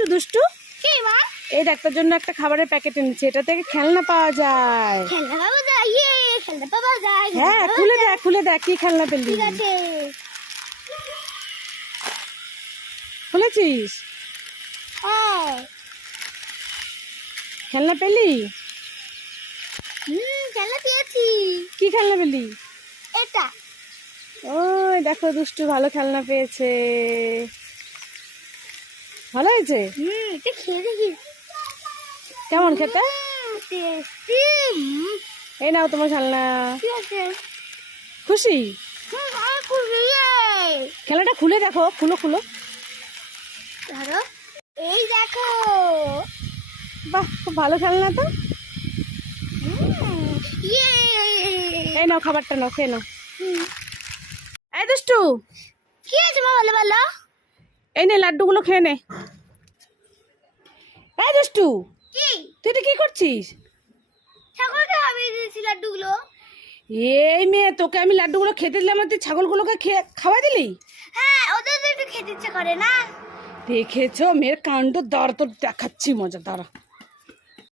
দুষ্টু দুষ্টু, কি মা? এই ডাক্তার জন্য একটা খাবারের প্যাকেট এনেছি, এটা থেকে খেলনা পাওয়া যায়। খেলনা পাওয়া যায়? খেলনা পাওয়া যায়। হ্যাঁ, খুলে দেখ খুলে দেখ, কি খেলনা পেলি? ঠিক আছে। খুলেছিস? হ্যাঁ। খেলনা পেলি? খেলনা পেয়েছি। কি খেলনা পেলি? এটা। ওই দেখো, দুষ্টু ভালো খেলনা পেয়েছে। ভালো হয়েছে? এটা খেয়ে দেখি। কেমন খেতে? টেস্টি। এই নাও তোমার খেলনা। ঠিক আছে। খুশি? আমি খুশি। খেলনাটা খুলে দেখো, খুলো খুলো। ধরো, এই দেখো। বাহ, খুব ভালো খেলনা তো। ইয়ে। এই নাও, খাবারটা নাও, খেয়ে নাও। এই দুষ্টু, কি আছে মা? বলো বলো। এই নে লাড্ডুগুলো খেয়ে নে। এই দুষ্টু, কি? তুই এটা কি করছিস? ছাগলকে খাইয়ে দিয়েছি লাড্ডুগুলো। এই মেয়ে, তোকে আমি লাড্ডুগুলো খেতে দিলাম আর তুই ছাগলগুলোকে খাওয়াই দিলি? হ্যাঁ, ওদের তো একটু খেতে ইচ্ছে করে না। দেখেছো মেয়ের কাণ্ড? দাঁড়া, তোর দেখাচ্ছি মজা, দাঁড়া।